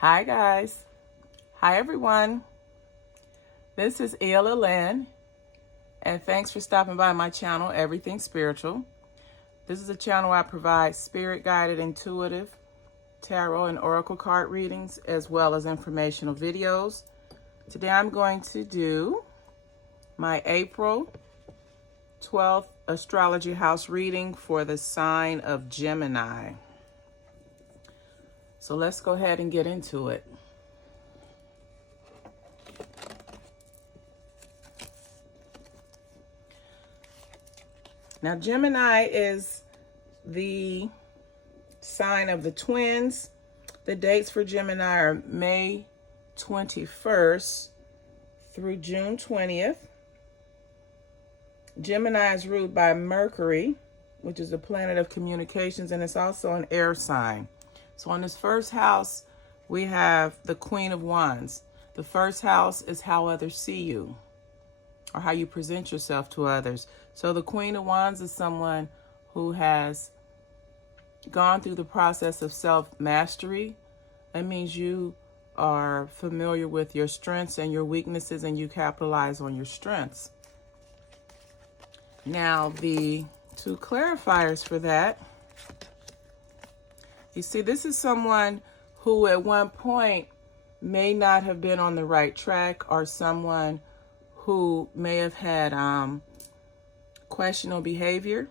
Hi guys. Hi everyone. This is Ella Lynn, and thanks for stopping by my channel, Everything Spiritual. This is a channel where I provide spirit-guided, intuitive, tarot and oracle card readings, as well as informational videos. Today I'm going to do my April 12th astrology house reading for the sign of Gemini. So let's go ahead and get into it. Now, Gemini is the sign of the twins. The dates for Gemini are May 21st through June 20th. Gemini is ruled by Mercury, which is the planet of communications, and it's also an air sign. So on this first house, we have the Queen of Wands. The first house is how others see you, or how you present yourself to others. So the Queen of Wands is someone who has gone through the process of self-mastery. That means you are familiar with your strengths and your weaknesses, and you capitalize on your strengths. Now, the two clarifiers for that, you see, this is someone who at one point may not have been on the right track, or someone who may have had questionable behavior.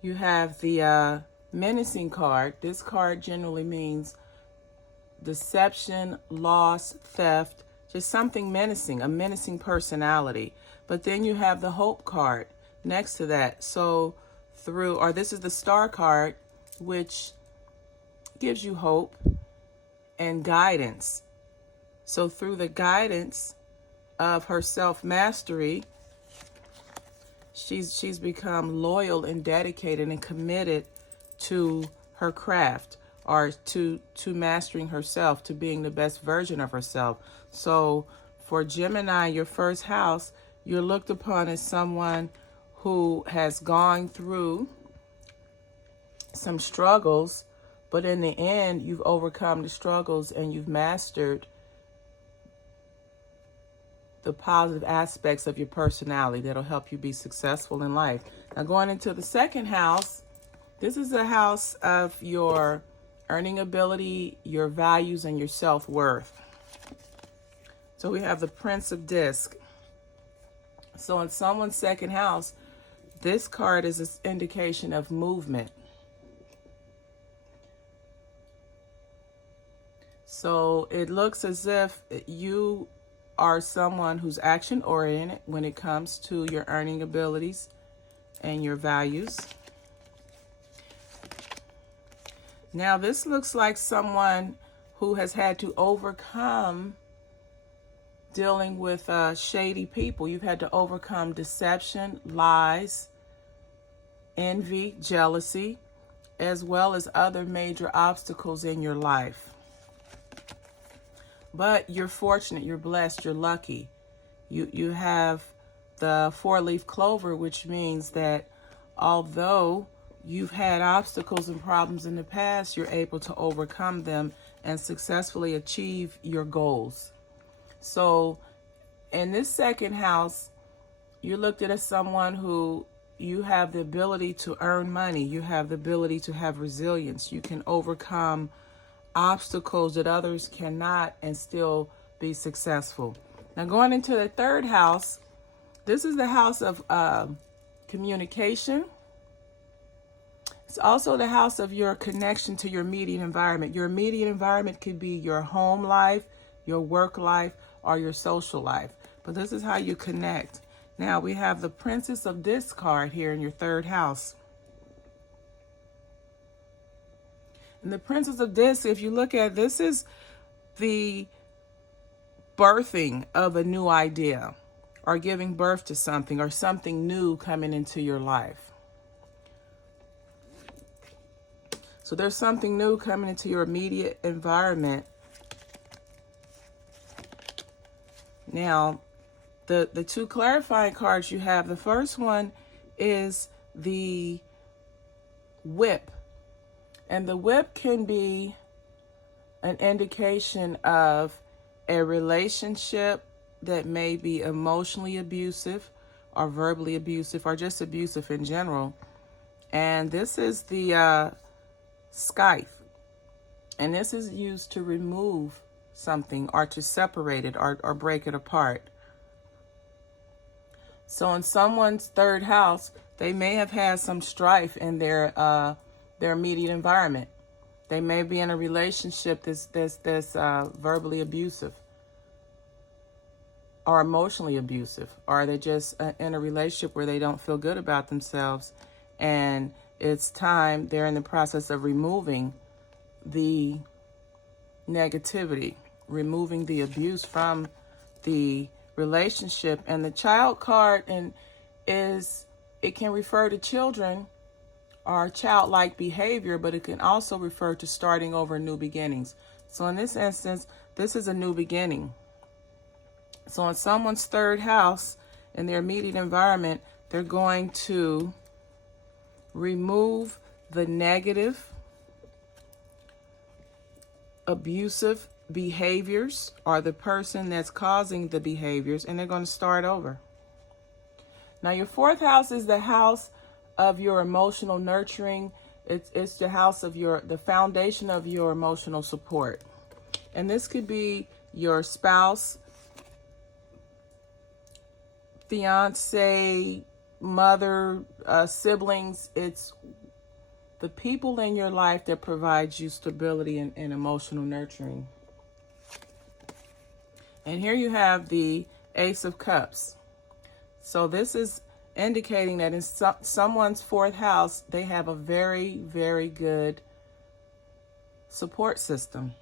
You have the menacing card. This card generally means deception, loss, theft, just something menacing, a menacing personality. But then you have the hope card next to that. So this is the star card, which gives you hope and guidance. So through the guidance of her self-mastery, she's become loyal and dedicated and committed to her craft, or to mastering herself, to being the best version of herself. So for Gemini, your first house, you're looked upon as someone who has gone through some struggles, but in the end, you've overcome the struggles and you've mastered the positive aspects of your personality that'll help you be successful in life. Now, going into the second house, this is the house of your earning ability, your values, and your self-worth. So we have the Prince of Disc. So in someone's second house, this card is an indication of movement. So it looks as if you are someone who's action-oriented when it comes to your earning abilities and your values. Now, this looks like someone who has had to overcome dealing with shady people. You've had to overcome deception, lies, envy, jealousy, as well as other major obstacles in your life. But you're fortunate, you're blessed, you're lucky. You have the four-leaf clover, which means that although you've had obstacles and problems in the past, you're able to overcome them and successfully achieve your goals. So in this second house, you're looked at as someone who you have the ability to earn money. You have the ability to have resilience. You can overcome obstacles that others cannot and still be successful. Now, going into the third house, this is the house of communication. It's also the house of your connection to your immediate environment. Your immediate environment could be your home life, your work life, or your social life. But this is how you connect. Now, we have the Princess of Disc card here in your third house. And the Princess of Disc, if you look at this, is the birthing of a new idea, or giving birth to something, or something new coming into your life. So there's something new coming into your immediate environment. Now, the two clarifying cards you have, the first one is the Whip. And the whip can be an indication of a relationship that may be emotionally abusive or verbally abusive or just abusive in general. And this is the scythe. And this is used to remove something or to separate it or break it apart. So in someone's third house, they may have had some strife in their immediate environment. They may be in a relationship that's verbally abusive or emotionally abusive, or they're just in a relationship where they don't feel good about themselves, and it's time, they're in the process of removing the negativity, removing the abuse from the relationship. And the child card it can refer to children or childlike behavior, but it can also refer to starting over, new beginnings. So in this instance, this is a new beginning. So in someone's third house, in their immediate environment, they're going to remove the negative, abusive behaviors or the person that's causing the behaviors, and they're going to start over. Now, your fourth house is the house of your emotional nurturing. It's the house of the foundation of your emotional support. And this could be your spouse, fiance, mother, siblings. It's the people in your life that provides you stability and emotional nurturing. And here you have the Ace of Cups. So this is indicating that in someone's fourth house, they have a very, very good support system.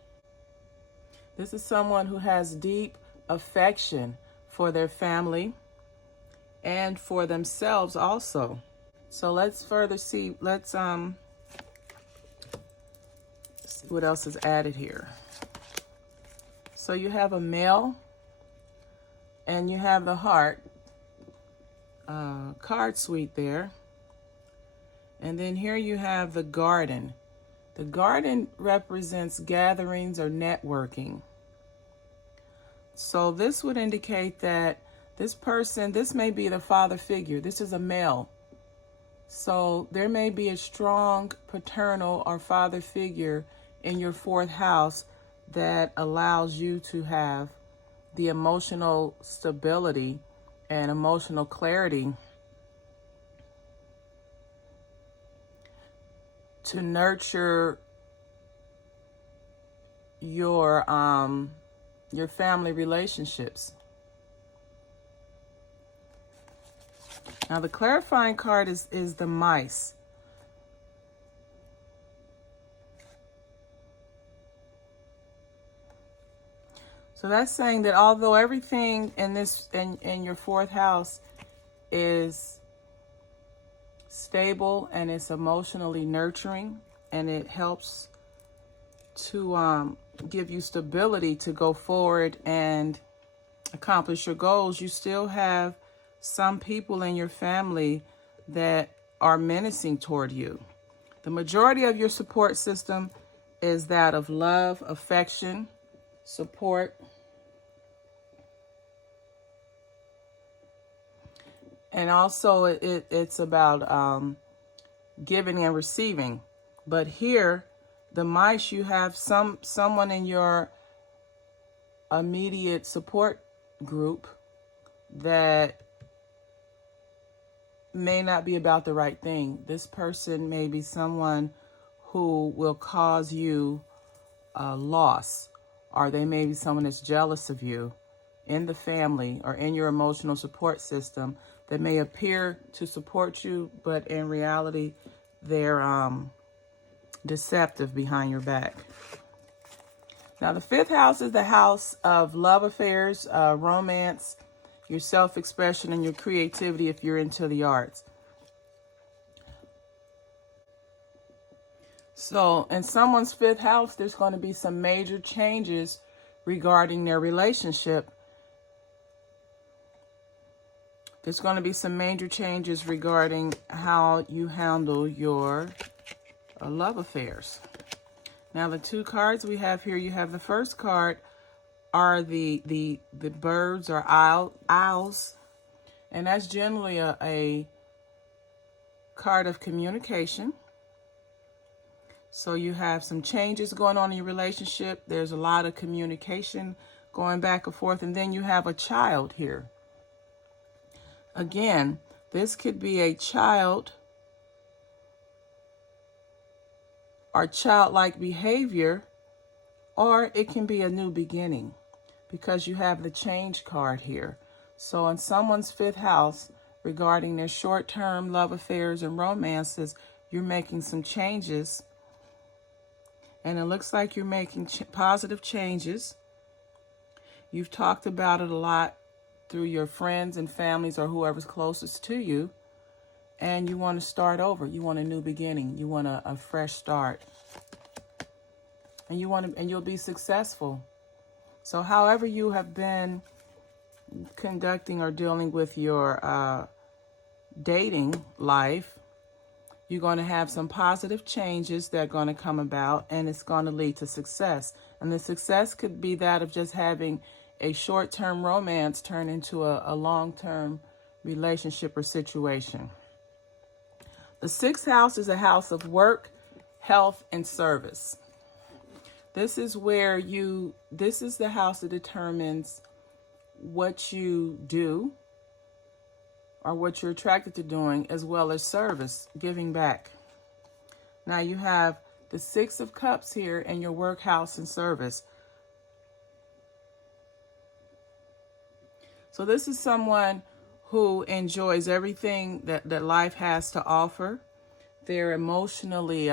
This is someone who has deep affection for their family and for themselves also. So let's further see, let's see what else is added here. So you have a male and you have the heart card suite there. And then here you have the garden. The garden represents gatherings or networking. So this would indicate that this person, this may be the father figure. This is a male. So there may be a strong paternal or father figure in your fourth house that allows you to have the emotional stability and emotional clarity to nurture your family relationships. Now the clarifying card is the mice. So that's saying that although everything in your fourth house is stable and it's emotionally nurturing and it helps to give you stability to go forward and accomplish your goals, you still have some people in your family that are menacing toward you. The majority of your support system is that of love, affection, support, and also it's about giving and receiving. But here, the mice, you have someone in your immediate support group that may not be about the right thing. This person may be someone who will cause you loss, or they may be someone that's jealous of you in the family or in your emotional support system that may appear to support you, but in reality, they're deceptive behind your back. Now, the fifth house is the house of love affairs, romance, your self-expression, and your creativity if you're into the arts. So in someone's fifth house, there's going to be some major changes regarding their relationship. There's going to be some major changes regarding how you handle your love affairs. Now the two cards we have here, you have the first card are the birds or owls, and that's generally a card of communication. So you have some changes going on in your relationship. There's a lot of communication going back and forth, and then you have a child here. Again, this could be a child or childlike behavior, or it can be a new beginning because you have the change card here. So in someone's fifth house, regarding their short-term love affairs and romances, you're making some changes, and it looks like you're making positive changes. You've talked about it a lot through your friends and families or whoever's closest to you, and you want to start over. You want a new beginning. You want a fresh start, and you'll be successful. So however you have been conducting or dealing with your dating life, you're going to have some positive changes that are going to come about, and it's going to lead to success. And the success could be that of just having a short-term romance turn into a long-term relationship or situation. The sixth house is a house of work, health, and service. This is the house that determines what you do or what you're attracted to doing, as well as service, giving back. Now you have the Six of Cups here in your work, house, and service. So this is someone who enjoys everything that life has to offer. They're emotionally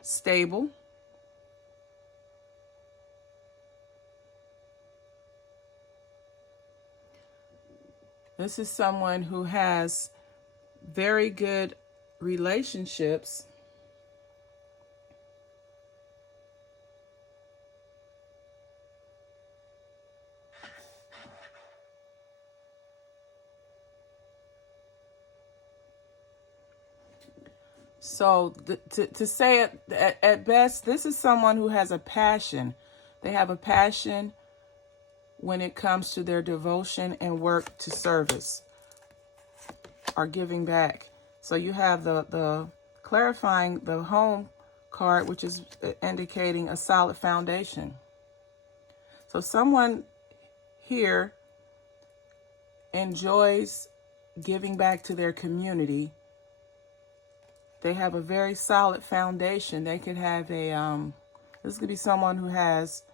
stable. This is someone who has very good relationships. So to say it at best, this is someone who has a passion. They have a passion when it comes to their devotion and work to service or giving back. So you have the clarifying the home card, which is indicating a solid foundation. So someone here enjoys giving back to their community. They have a very solid foundation. They could have this could be someone who has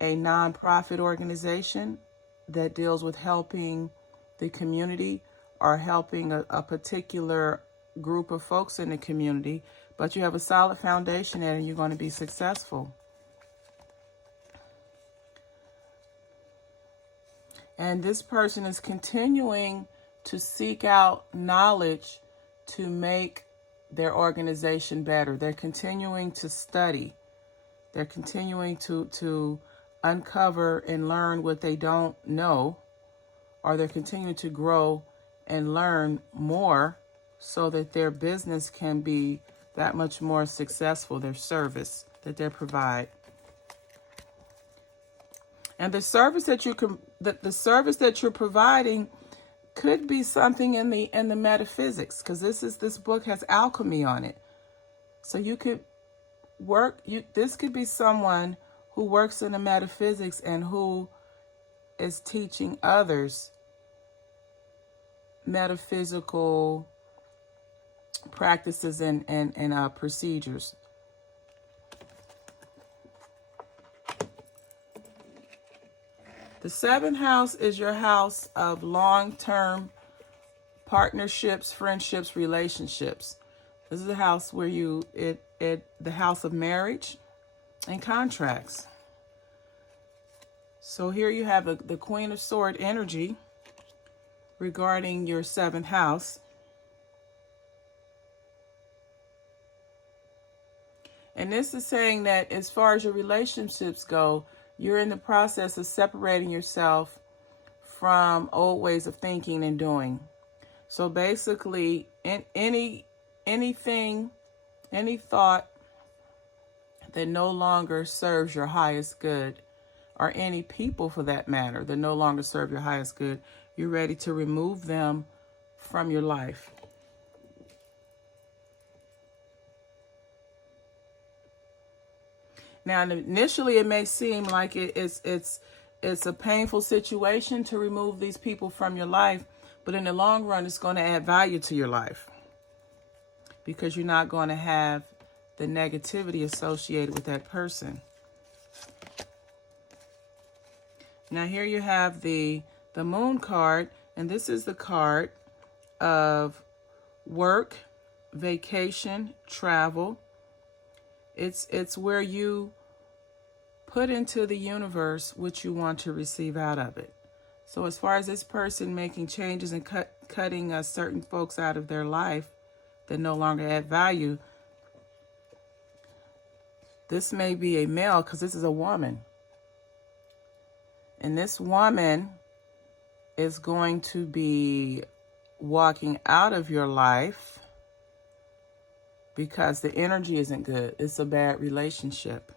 a nonprofit organization that deals with helping the community or helping a particular group of folks in the community, but you have a solid foundation there and you're going to be successful. And this person is continuing to seek out knowledge to make their organization better. They're continuing to study. They're continuing to uncover and learn what they don't know, or they're continuing to grow and learn more so that their business can be that much more successful, their service that they provide. And the service that you're providing could be something in the metaphysics, because this book has alchemy on it. So you could this could be someone who works in the metaphysics and who is teaching others metaphysical practices and procedures. The seventh house is your house of long-term partnerships, friendships, relationships. This is a house where the house of marriage and contracts. So here you have the Queen of Swords energy regarding your seventh house. And this is saying that as far as your relationships go, you're in the process of separating yourself from old ways of thinking and doing. So basically, any thought that no longer serves your highest good, or any people for that matter that no longer serve your highest good. You're ready to remove them from your life. Now, initially, it may seem like it's a painful situation to remove these people from your life, but in the long run, it's going to add value to your life because you're not going to have the negativity associated with that person. Now, here you have the Moon card, and this is the card of work, vacation, travel. It's where you put into the universe what you want to receive out of it. So as far as this person making changes and cutting certain folks out of their life that no longer add value, this may be a male because this is a woman. And this woman is going to be walking out of your life because the energy isn't good. It's a bad relationship.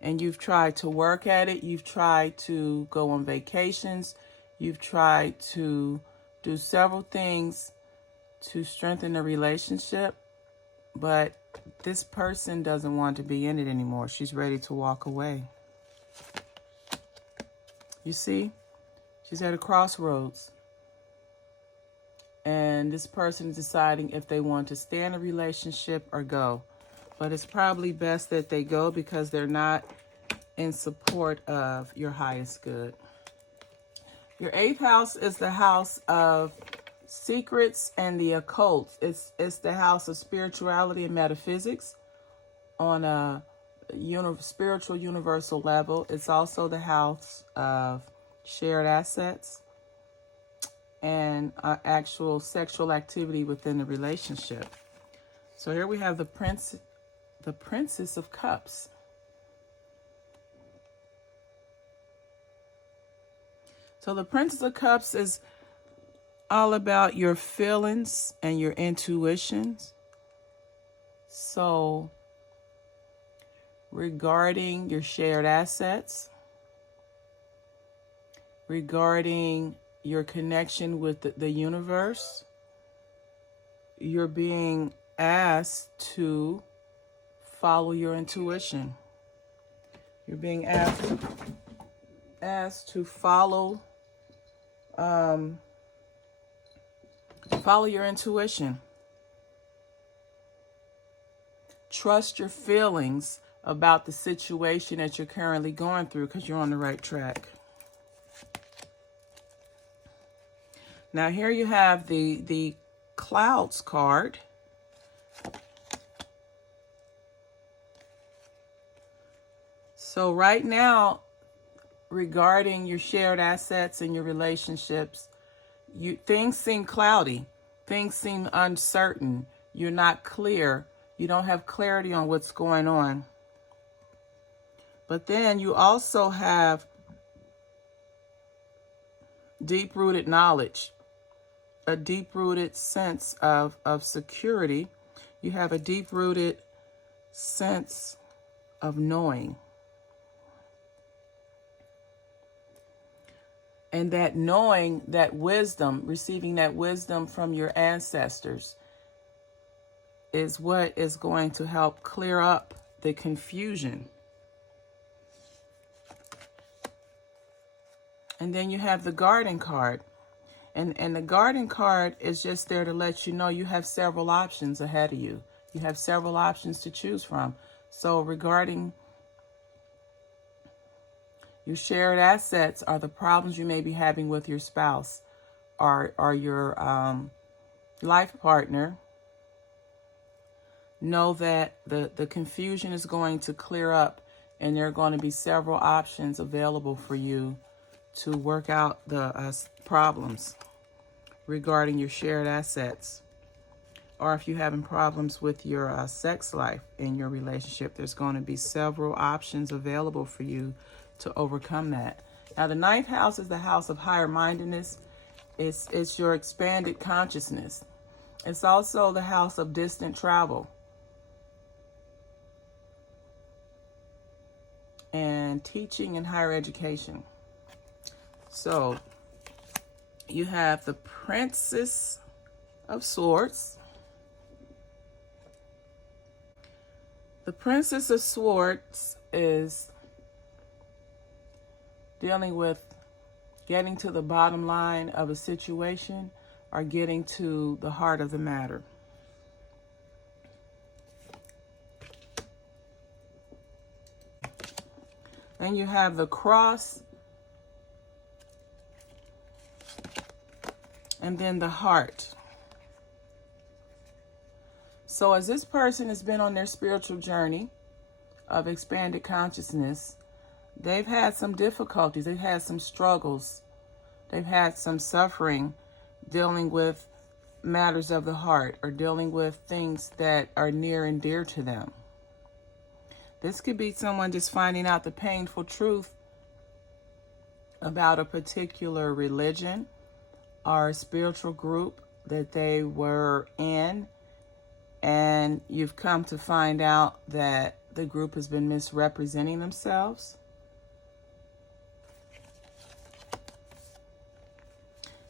And you've tried to work at it. You've tried to go on vacations. You've tried to do several things to strengthen the relationship. But this person doesn't want to be in it anymore. She's ready to walk away. You see? She's at a crossroads. And this person is deciding if they want to stay in a relationship or go. But it's probably best that they go because they're not in support of your highest good. Your 8th house is the house of secrets and the occult. It's the house of spirituality and metaphysics on a spiritual universal level. It's also the house of shared assets and actual sexual activity within the relationship. So here we have the Princess of Cups. So the Princess of Cups is all about your feelings and your intuitions. So regarding your shared assets, regarding your connection with the universe, you're being asked to follow your intuition. You're being asked to follow your intuition. Trust your feelings about the situation that you're currently going through because you're on the right track. Now here you have the Clouds card. So right now, regarding your shared assets and your relationships, things seem cloudy. Things seem uncertain. You're not clear. You don't have clarity on what's going on. But then you also have deep-rooted knowledge, a deep-rooted sense of security. You have a deep-rooted sense of knowing. And that knowing, that wisdom, receiving that wisdom from your ancestors is what is going to help clear up the confusion. And then you have the Garden card. And the Garden card is just there to let you know you have several options ahead of you. You have several options to choose from. So regarding your shared assets are the problems you may be having with your spouse or your life partner. Know that the confusion is going to clear up and there are going to be several options available for you to work out the problems regarding your shared assets. Or if you're having problems with your sex life in your relationship, there's going to be several options available for you to overcome that. Now, the 9th house is the house of higher mindedness. It's your expanded consciousness. It's also the house of distant travel. and teaching and higher education. So you have the Princess of Swords. The Princess of Swords is dealing with getting to the bottom line of a situation or getting to the heart of the matter. Then you have the Cross, and then the Heart. So as this person has been on their spiritual journey of expanded consciousness, they've had some difficulties, they've had some struggles, they've had some suffering dealing with matters of the heart or dealing with things that are near and dear to them. This could be someone just finding out the painful truth about a particular religion or a spiritual group that they were in, and you've come to find out that the group has been misrepresenting themselves.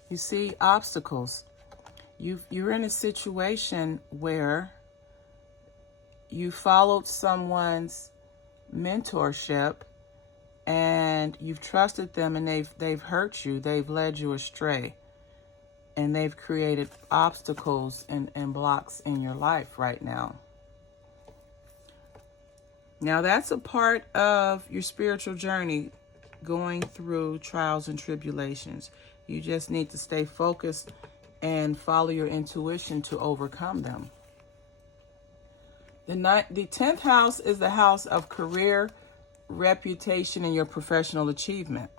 You see obstacles. You're in a situation where you followed someone's mentorship and you've trusted them, and they've hurt you, they've led you astray, and they've created obstacles and blocks in your life right now. Now that's a part of your spiritual journey, going through trials and tribulations. You just need to stay focused and follow your intuition to overcome them. The 10th house is the house of career, reputation, and your professional achievement.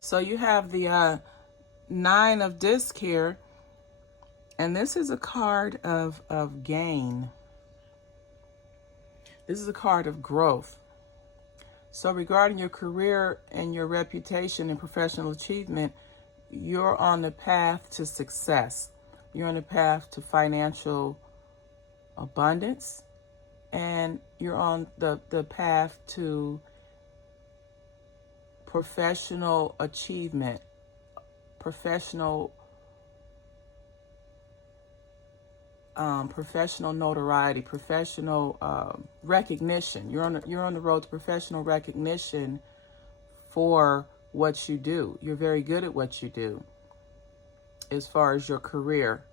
So you have the 9 of disc here, and this is a card of gain. This is a card of growth. So regarding your career and your reputation and professional achievement, you're on the path to success. You're on the path to financial abundance, and you're on the path to professional achievement, professional notoriety, professional recognition. You're on the road to professional recognition for what you do. You're very good at what you do as far as your career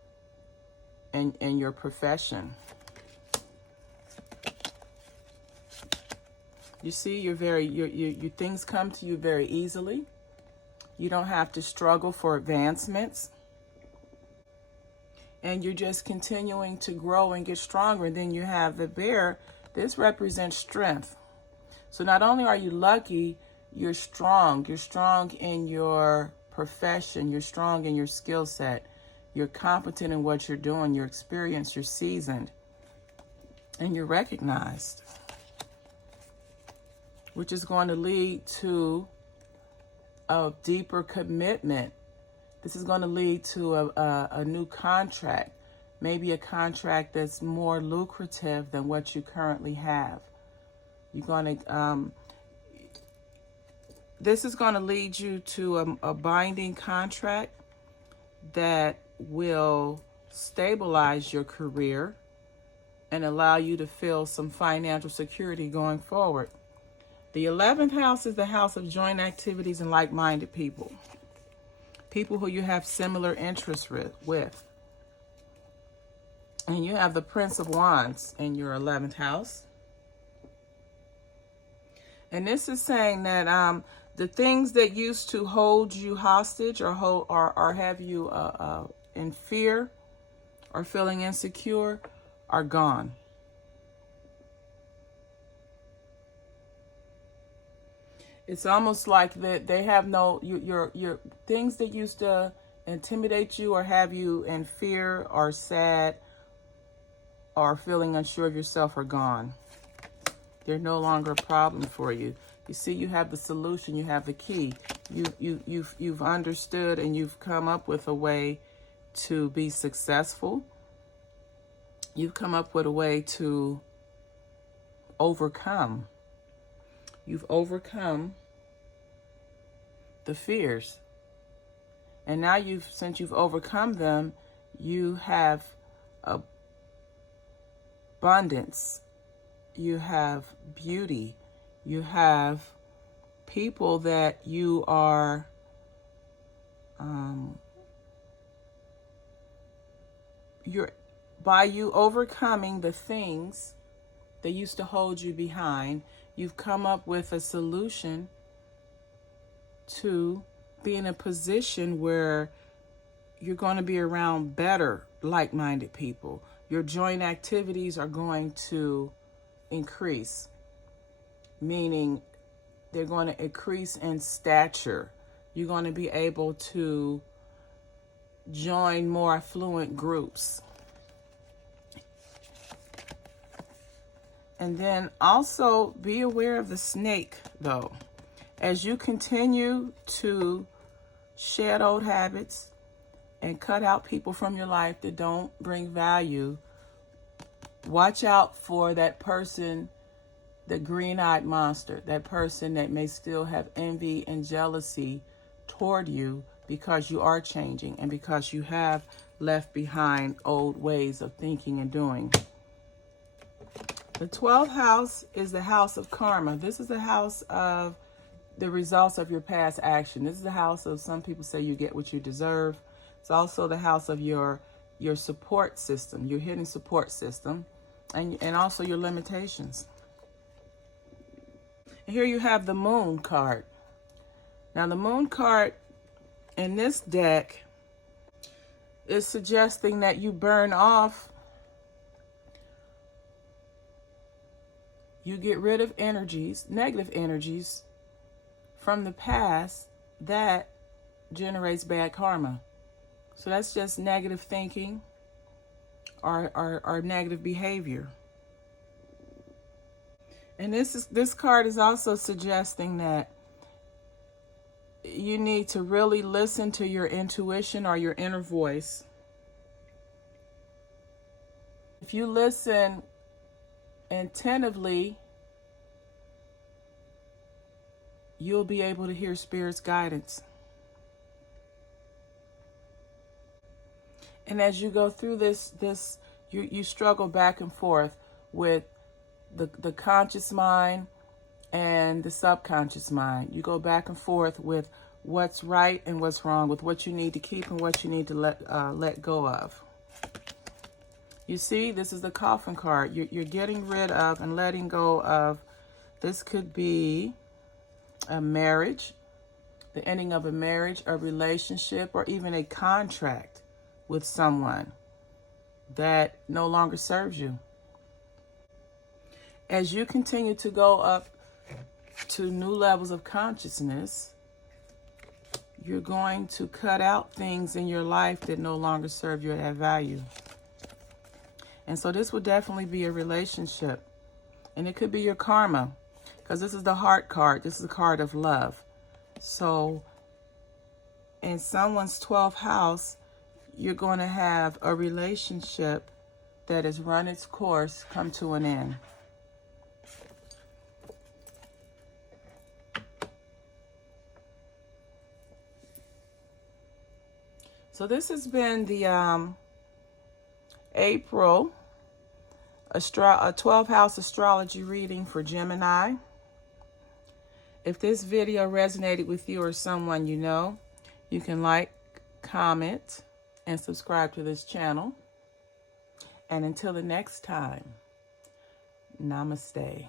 and your profession. You see, your things come to you very easily. You don't have to struggle for advancements. And you're just continuing to grow and get stronger. And then you have the Bear. This represents strength. So not only are you lucky, you're strong. You're strong in your profession. You're strong in your skill set. You're competent in what you're doing. You're experienced. You're seasoned. And you're recognized, which is going to lead to a deeper commitment. This is going to lead to a new contract, maybe a contract that's more lucrative than what you currently have. You're going to, this is going to lead you to a binding contract that will stabilize your career and allow you to feel some financial security going forward. The 11th house is the house of joint activities and like-minded people. People who you have similar interests with. And you have the Prince of Wands in your 11th house. And this is saying that the things that used to hold you hostage or have you in fear or feeling insecure are gone. It's almost like that they have no, your things that used to intimidate you or have you in fear or sad or feeling unsure of yourself are gone. They're no longer a problem for you. You see, you have the solution, you have the key. You've understood and you've come up with a way to be successful. You've come up with a way to overcome. you've overcome the fears. And now since you've overcome them, you have abundance, you have beauty, you have people that you are by you overcoming the things that used to hold you behind, you've come up with a solution to be in a position where you're going to be around better like-minded people. Your joint activities are going to increase, meaning they're going to increase in stature. You're going to be able to join more affluent groups. And then also be aware of the snake, though. As you continue to shed old habits and cut out people from your life that don't bring value, watch out for that person, the green-eyed monster, that person that may still have envy and jealousy toward you because you are changing and because you have left behind old ways of thinking and doing. The 12th house is the house of karma. This is the house of the results of your past action. This is the house of, some people say, you get what you deserve. It's also the house of your support system, your hidden support system, and also your limitations. And here you have the moon card. Now the moon card in this deck is suggesting that you burn off, you get rid of energies, negative energies from the past that generates bad karma. So that's just negative thinking or negative behavior. And this card is also suggesting that you need to really listen to your intuition or your inner voice. If you listen attentively, you'll be able to hear Spirit's guidance. And as you go through this you struggle back and forth with the conscious mind and the subconscious mind. You go back and forth with what's right and what's wrong, with what you need to keep and what you need to let go of. You see, this is the coffin card. You're getting rid of and letting go of. This could be a marriage, the ending of a marriage, a relationship, or even a contract with someone that no longer serves you. As you continue to go up to new levels of consciousness, you're going to cut out things in your life that no longer serve you at that value. And so this would definitely be a relationship. And it could be your karma, because this is the heart card. This is a card of love. So in someone's 12th house, you're going to have a relationship that has run its course, come to an end. So this has been the April 12 house astrology reading for Gemini. If this video resonated with you or someone you know, you can like, comment, and subscribe to this channel. And until the next time, namaste.